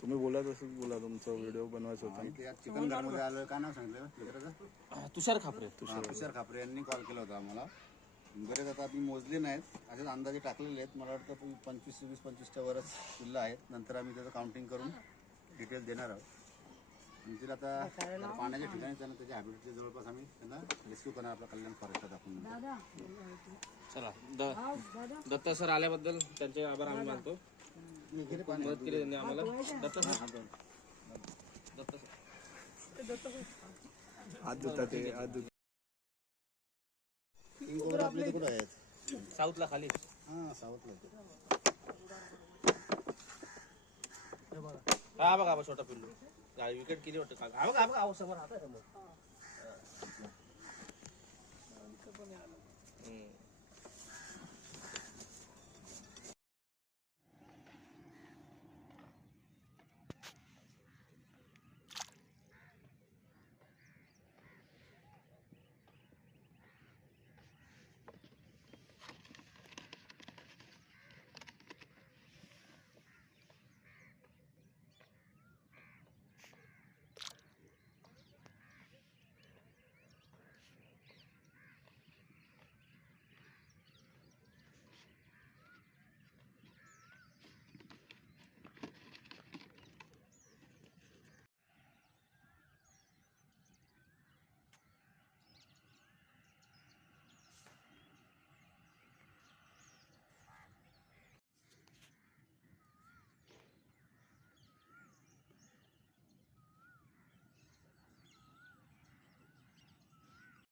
तुम्ही बोला तसंच बोला. तुमचा व्हिडिओ बनवायचा होता. चिकन घरमध्ये आलं. काय नाव सांगितलं? तुषार खापरे. तुषार खापरे यांनी कॉल केला होता आम्हाला. बरेच आता आम्ही मोजले नाहीत, असेच अंदाजे टाकलेले आहेत. मला वाटतं 25-25च्या वरच पिल्लं आहेत. नंतर आम्ही त्याचं काउंटिंग करून डिटेल्स देणार आहोत. नंतर आता पाण्याच्या ठिकाणी त्यांना त्याच्या हॅबिटच्या जवळपास आम्ही त्यांना रेस्क्यू करणार आपल्या कल्याण फॉरेस्टला दाखवून. चला दत्त सर आल्याबद्दल त्यांचे आभार आम्ही मानतो. मदत केली त्यांनी आम्हाला. दत्त सर आपले कुठे आहेत? साऊथला खाली. हां, साऊथला. हा बघा छोटा पिल्लू. विकेट किती वाटतं का? हा बघा समोर आता समोर.